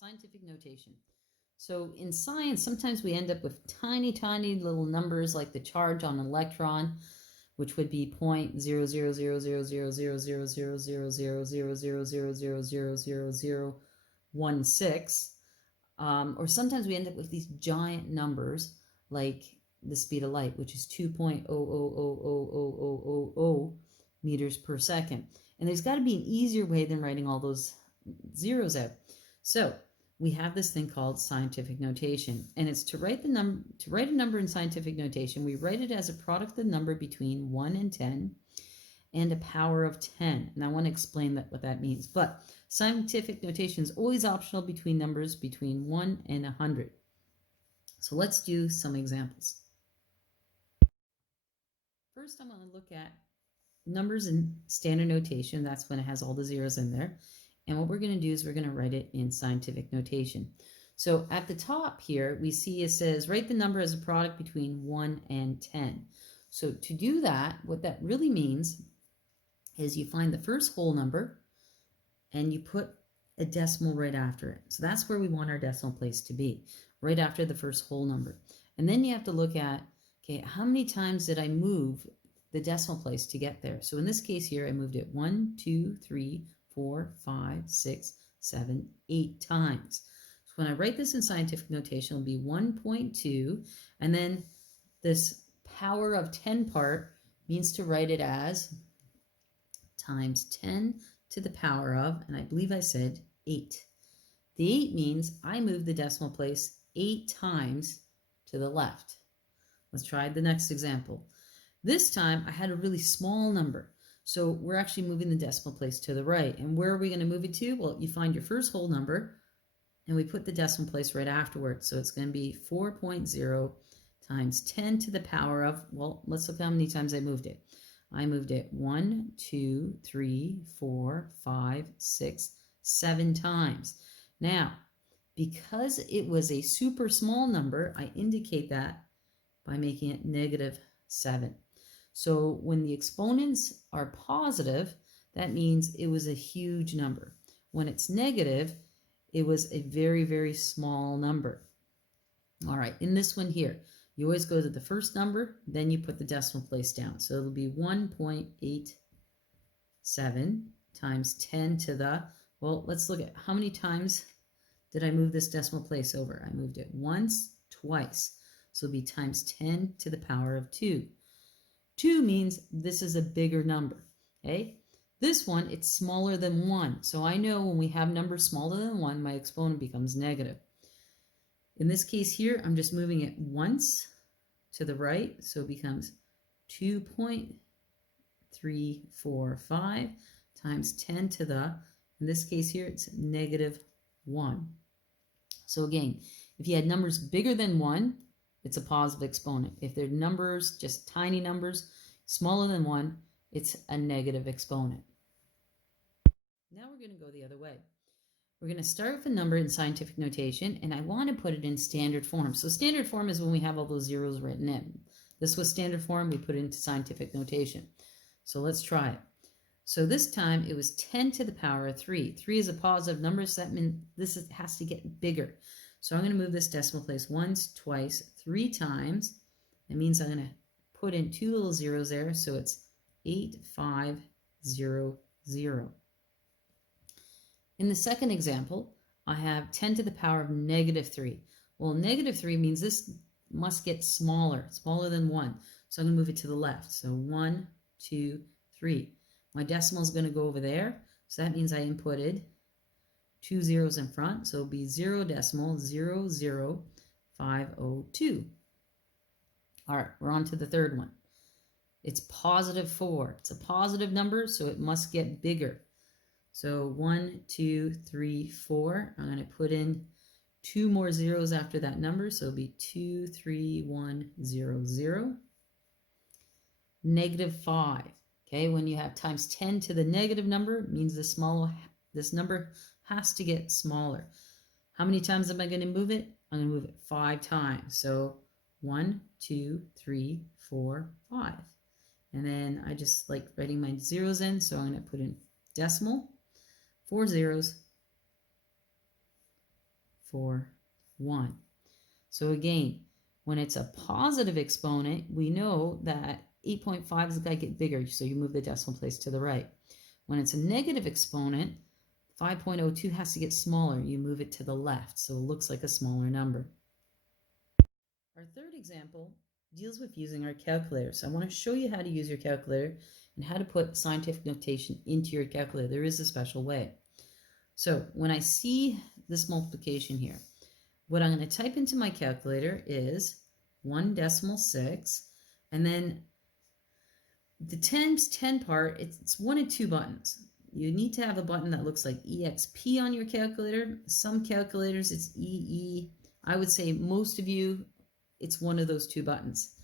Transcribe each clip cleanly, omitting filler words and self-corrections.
Scientific notation. So in science, sometimes we end up with tiny, tiny little numbers like the charge on an electron, which would be 0.0000000000000000016. Or sometimes we end up with these giant numbers like the speed of light, which is 2.0000000 meters per second. And there's got to be an easier way than writing all those zeros out. So we have this thing called scientific notation, and it's to write a number in scientific notation. We write it as a product of the number between 1 and 10 and a power of 10. And I want to explain what that means. But scientific notation is always optional between numbers between 1 and 100. So let's do some examples. First, I'm going to look at numbers in standard notation. That's when it has all the zeros in there. And what we're going to do is we're going to write it in scientific notation. So at the top here, we see it says, write the number as a product between 1 and 10. So to do that, what that really means is you find the first whole number and you put a decimal right after it. So that's where we want our decimal place to be, right after the first whole number. And then you have to look at, okay, how many times did I move the decimal place to get there? So in this case here, I moved it 1, 2, 3, 4, 5, 6, 7, 8 times. So when I write this in scientific notation, it'll be 1.2, and then this power of 10 part means to write it as times 10 to the power of, and I believe I said 8. The 8 means I moved the decimal place 8 times to the left. Let's try the next example. This time I had a really small number. So we're actually moving the decimal place to the right. And where are we going to move it to? Well, you find your first whole number and we put the decimal place right afterwards. So it's going to be 4.0 times 10 to the power of, well, let's look how many times I moved it. I moved it 1, 2, 3, 4, 5, 6, 7 times. Now, because it was a super small number, I indicate that by making it -7. So when the exponents are positive, that means it was a huge number. When it's negative, it was a very, very small number. All right, in this one here, you always go to the first number, then you put the decimal place down. So it'll be 1.87 times 10 to the, well, let's look at how many times did I move this decimal place over? I moved it once, twice. So it'll be times 10 to the power of 2. 2 means this is a bigger number, okay? This one, it's smaller than 1. So I know when we have numbers smaller than 1, my exponent becomes negative. In this case here, I'm just moving it once to the right, so it becomes 2.345 times 10 to the, in this case here, it's -1. So again, if you had numbers bigger than 1, it's a positive exponent. If they're numbers, just tiny numbers, smaller than 1, it's a negative exponent. Now we're going to go the other way. We're going to start with a number in scientific notation, and I want to put it in standard form. So standard form is when we have all those zeros written in. This was standard form, we put it into scientific notation. So let's try it. So this time it was 10 to the power of 3. 3 is a positive number, so that means has to get bigger. So I'm going to move this decimal place once, twice, 3 times. That means I'm going to put in 2 little zeros there, so it's 8500. In the second example, I have 10 to the power of -3. Well, -3 means this must get smaller than 1. So I'm going to move it to the left. So 1, 2, 3. My decimal is going to go over there, so that means I inputted 2 zeros in front, so it'll be 0.00502. All right, we're on to the third one. It's +4. It's a positive number, so it must get bigger. So 1, 2, 3, 4. I'm going to put in 2 more zeros after that number, so it'll be 23100. -5. Okay, when you have times 10 to the negative number, it means this number has to get smaller. How many times am I going to move it? I'm going to move it 5 times. So 1, 2, 3, 4, 5. And then I just like writing my zeros in, so I'm going to put in decimal, 4 zeros, 1. So again, when it's a positive exponent, we know that 8.5 is going to get bigger, so you move the decimal place to the right. When it's a negative exponent, 5.02 has to get smaller. You move it to the left, so it looks like a smaller number. Our third example deals with using our calculator. So I want to show you how to use your calculator and how to put scientific notation into your calculator. There is a special way. So when I see this multiplication here, what I'm going to type into my calculator is 1.6, and then the times 10 part, it's one of two buttons. You need to have a button that looks like EXP on your calculator. Some calculators, it's EE. I would say most of you, it's one of those two buttons.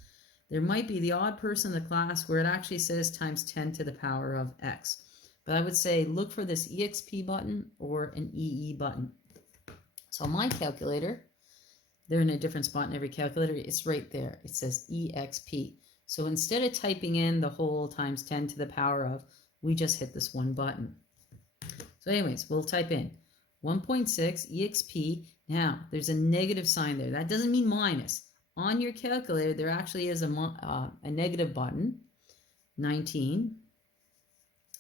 There might be the odd person in the class where it actually says times 10 to the power of X. But I would say look for this EXP button or an EE button. So on my calculator, they're in a different spot in every calculator. It's right there. It says EXP. So instead of typing in the whole times 10 to the power of, we just hit this one button. So anyways, we'll type in 1.6 EXP. Now, there's a negative sign there. That doesn't mean minus. On your calculator, there actually is a negative button, 19.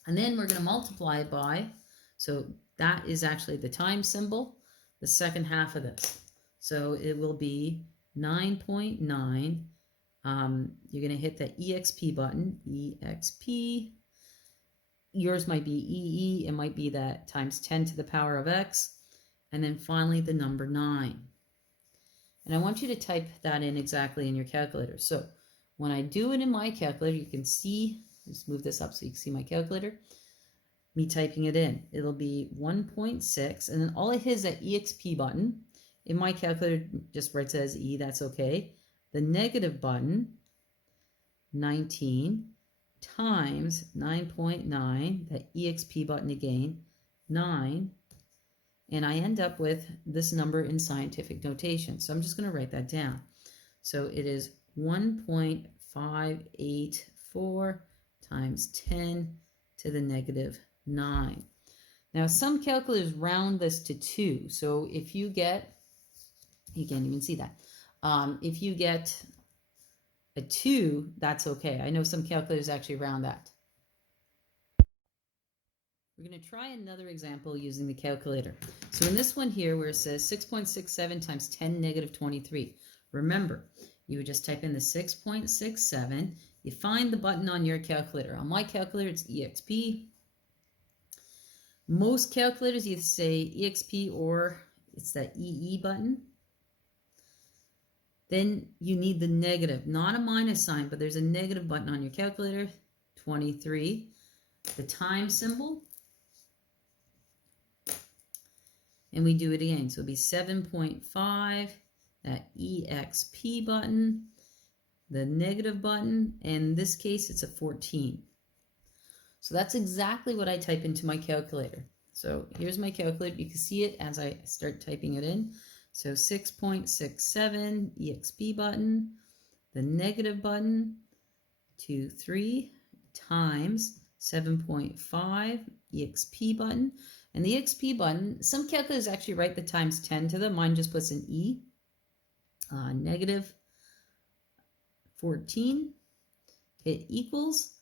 And then we're going to multiply it by, so that is actually the times symbol, the second half of this. So it will be 9.9. You're going to hit the EXP button, EXP. Yours might be EE. It might be that times 10 to the power of X. And then finally the number 9. And I want you to type that in exactly in your calculator. So when I do it in my calculator, you can see, just move this up so you can see my calculator, me typing it in. It'll be 1.6, and then all I hit is that EXP button. In my calculator, just where it says E, that's okay. The negative button, 19, times 9.9, that EXP button again, 9, and I end up with this number in scientific notation. So I'm just going to write that down. So it is 1.584 times 10 to the negative 9. Now, some calculators round this to 2. So if you get, you can't even see that. If you get a 2, that's okay. I know some calculators actually round that. We're going to try another example using the calculator. So in this one here where it says 6.67 times 10 negative 23, remember, you would just type in the 6.67. You find the button on your calculator. On my calculator, it's EXP. Most calculators either say EXP or it's that EE button. Then you need the negative, not a minus sign, but there's a negative button on your calculator, 23. The time symbol. And we do it again. So it'll be 7.5, that EXP button, the negative button, and in this case, it's a 14. So that's exactly what I type into my calculator. So here's my calculator. You can see it as I start typing it in. So 6.67 EXP button, the negative button, 23 times 7.5 EXP button. And the EXP button, some calculators actually write the times 10 to them. Mine just puts an E. Negative 14. Hit equals.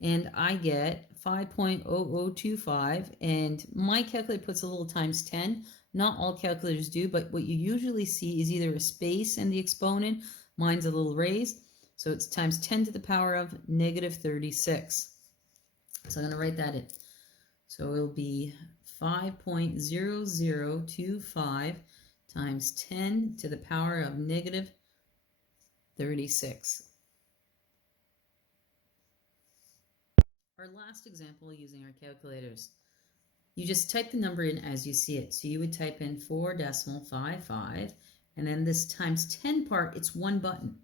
And I get 5.0025. And my calculator puts a little times 10. Not all calculators do, but what you usually see is either a space and the exponent. Mine's a little raised. So it's times 10 to the power of negative 36. So I'm going to write that in. So it'll be 5.0025 times 10 to the power of negative 36. Our last example using our calculators. You just type the number in as you see it. So you would type in 4.55, and then this times 10 part, it's one button.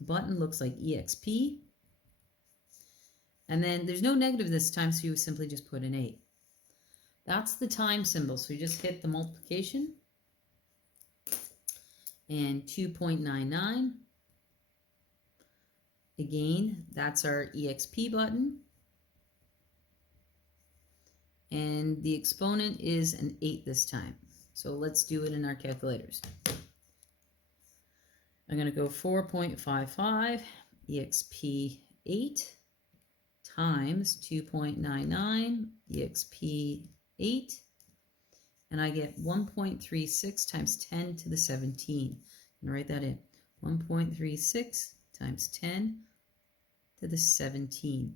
The button looks like EXP. And then there's no negative this time, so you would simply just put an 8. That's the time symbol. So you just hit the multiplication. And 2.99. Again, that's our EXP button. And the exponent is an 8 this time. So let's do it in our calculators. I'm going to go 4.55 exp 8 times 2.99 exp 8, and I get 1.36 times 10 to the 17. I'm going to write that in. 1.36 times 10 to the 17.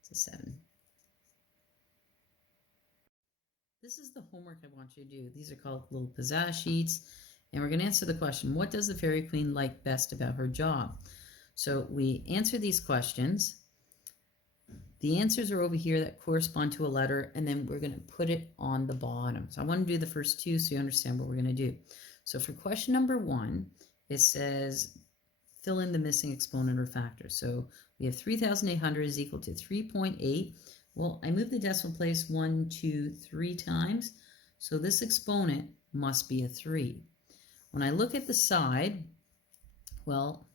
It's a 7. This is the homework I want you to do. These are called little pizzazz sheets. And we're going to answer the question, what does the Fairy Queen like best about her job? So we answer these questions. The answers are over here that correspond to a letter, and then we're going to put it on the bottom. So I want to do the first two so you understand what we're going to do. So for question number 1, it says fill in the missing exponent or factor. So we have 3,800 is equal to 3.8. Well, I moved the decimal place 1, 2, 3 times. So this exponent must be a 3. When I look at the side, well,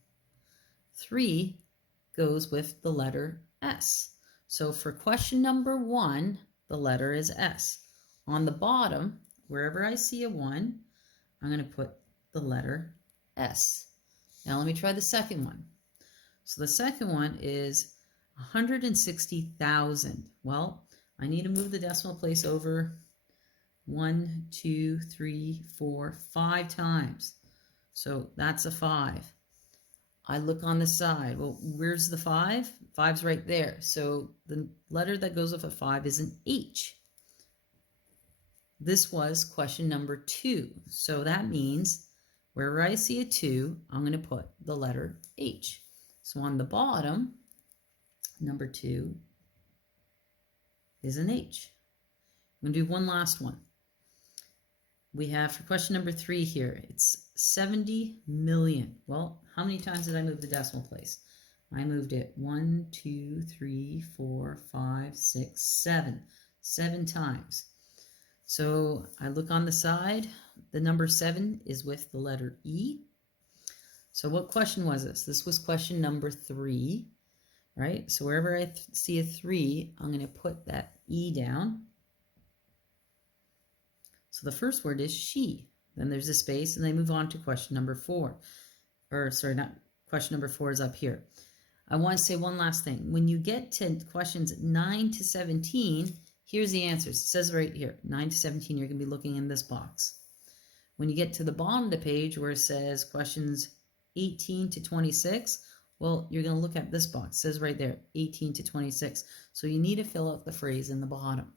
3 goes with the letter S. So for question number 1, the letter is S. On the bottom, wherever I see a 1, I'm going to put the letter S. Now let me try the second one. So the second one is 160,000. Well, I need to move the decimal place over 1, 2, 3, 4, 5 times. So that's a 5. I look on the side. Well, where's the 5? 5's right there. So the letter that goes with a 5 is an H. This was question number 2. So that means wherever I see a 2, I'm going to put the letter H. So on the bottom, number 2 is an H. I'm going to do one last one. We have for question number 3 here, it's 70 million. Well, how many times did I move the decimal place? I moved it 1, 2, 3, 4, 5, 6, 7. 7 times. So I look on the side, the number 7 is with the letter E. So what question was this? This was question number 3, right? So wherever I see a 3, I'm going to put that E down. So the first word is she. Then there's a space, and they move on to question number 4. Or sorry, not question number 4 is up here. I want to say one last thing. When you get to questions 9 to 17, here's the answers. It says right here, 9 to 17, you're going to be looking in this box. When you get to the bottom of the page where it says questions 18 to 26, well, you're going to look at this box. It says right there, 18 to 26. So you need to fill out the phrase in the bottom.